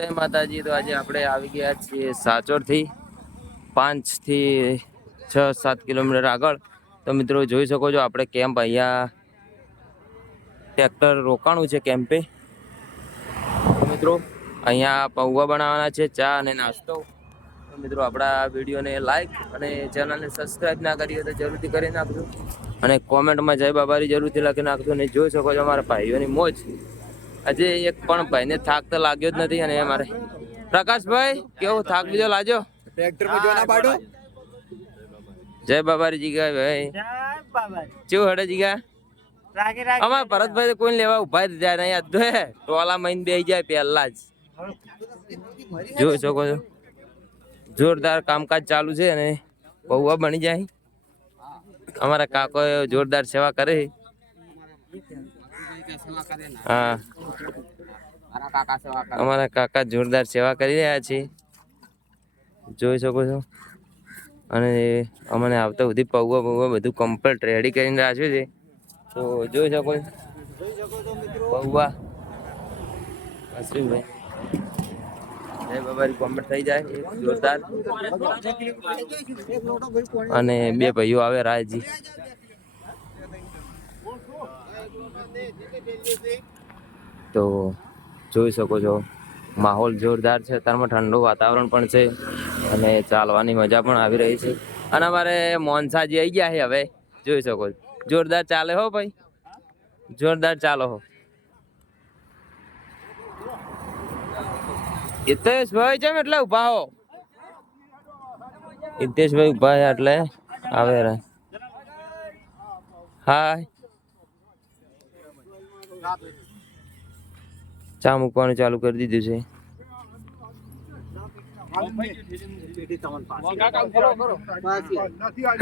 જય માતાજી. તો આજે આપણે આવી ગયા છીએ સાચોરથી 5 થી 6-7 કિલોમીટર આગળ. તો મિત્રો જોઈ શકો છો આપણે કેમ્પ અહીંયા ટ્રેક્ટર રોકાણું છે કેમ્પે. તો મિત્રો અહીંયા પૌવા બનાવવાના છે, ચા અને નાસ્તો. તો મિત્રો આપણા વિડીયોને લાઈક અને ચેનલને સબસ્ક્રાઈબ ના કરી હોય તો જરૂરથી કરી નાખજો અને કોમેન્ટમાં જય બાબારી જરૂરથી લખી નાખજો. અને જોઈ શકો છો અમારા ભાઈઓની મોજ. આજે એક પણ ભાઈને થાક તો લાગ્યો જ નથી. અને અમારે પ્રકાશભાઈ કેવો થાક બીજો લાગ્યો? ટ્રેક્ટરમાં જોના પાડો. જય બાબારી જીગા ભાઈ. કેવું હડે જીગા? અમાર ભરતભાઈ કોઈ લેવા ઉભા જાય નહીં. આ તો ટોલા મહિને બેસી જાય પહેલા જ. જોઈ શકો છો જોરદાર કામકાજ ચાલુ છે અને પૌવા બની જાય. અમારા કાકો જોરદાર સેવા કરે. હા, અમારા કાકા જોરદાર સેવા કરી રહ્યા છે, જોઈ શકો છો. અને અમને આવતા સુધી પૌવા બધું કમ્પ્લીટ રેડી કરીને રાખ્યું છે. તો જોઈ શકો છો પૌવા અશ્વિનભાઈ જય બાબારી કમ્પ્લીટ થઈ જાય જોરદાર. અને બે ભાઈઓ આવે રાયજી. તો જોઈ શકો છો માહોલ જોરદાર છે. અત્યારમાં ઠંડુ વાતાવરણ પણ છે અને ચાલવાની મજા પણ આવી રહી છે. અને અમારે મોનસાજી આવી ગયા છે હવે. જોઈ શકો છો જોરદાર ચાલે હો ભાઈ, જોરદાર ચાલો હો. હિતેશભાઈ કેમ એટલે ઉભા હો? હિતેશભાઈ ઉભા છે એટલે આવે રે. હાય, ચા મૂકવાનું ચાલુ કરી દીધું છે.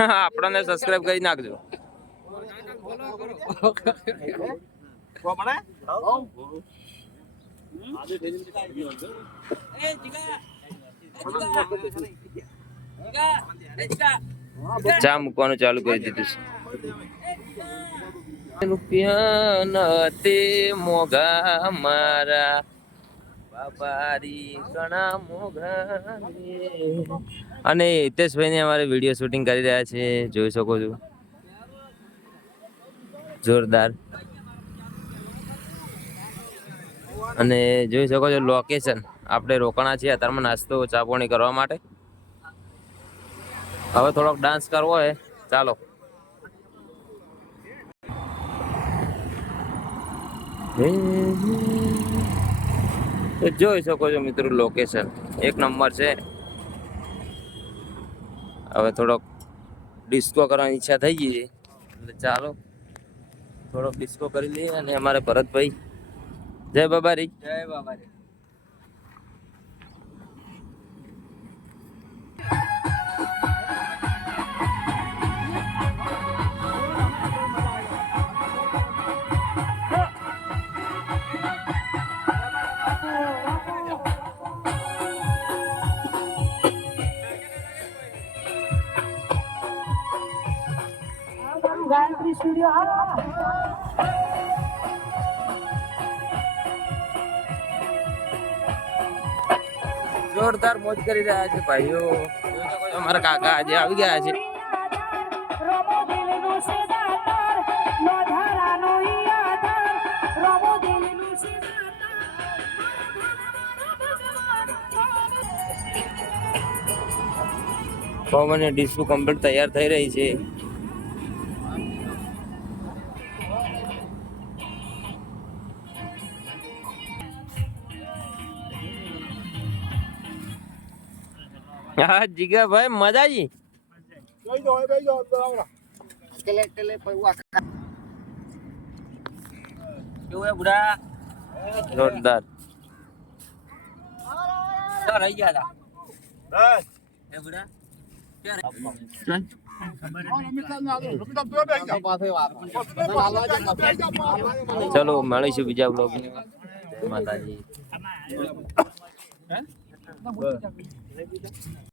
આપણને સબસ્ક્રાઇબ કરી નાખજો. ચા મૂકવાનું ચાલુ કરી દીધું છે. રૂપિયા નતે મોઘા મારા બાબારી ઘણા મોઘા. અને હિતેશભાઈ ને અમારે વિડીયો શૂટિંગ કરી રહ્યા છે, જોઈ શકો છો જોરદાર. અને જોઈ શકો છો લોકેશન આપણે રોકાણા છીએ અત્યારમાં નાસ્તો ચા પાણી કરવા માટે. હવે થોડોક ડાન્સ કરવો હે, ચાલો. જોઈ શકો છો મિત્રો લોકેશન એક નંબર છે. હવે થોડોક ડિસ્કો કરવાની ઈચ્છા થઈ ગઈ છે એટલે ચાલો થોડોક ડિસ્કો કરી લઈએ. અને અમારે ભરતભાઈ જય બાબારી. જય બાબારી. ગાયત્રી સ્ટુડિયો જોરદાર મોજ કરી રહ્યા છે ભાઈઓ. અમારા કાકા આજે આવી ગયા છે. પવન ડીશું કમ્પ્લીટ તૈયાર થઈ રહી છે. હા જીગા ભાઈ મજાજી. જોરદાર. ચલો મળીશું બીજા બ્લોગ માતાજી.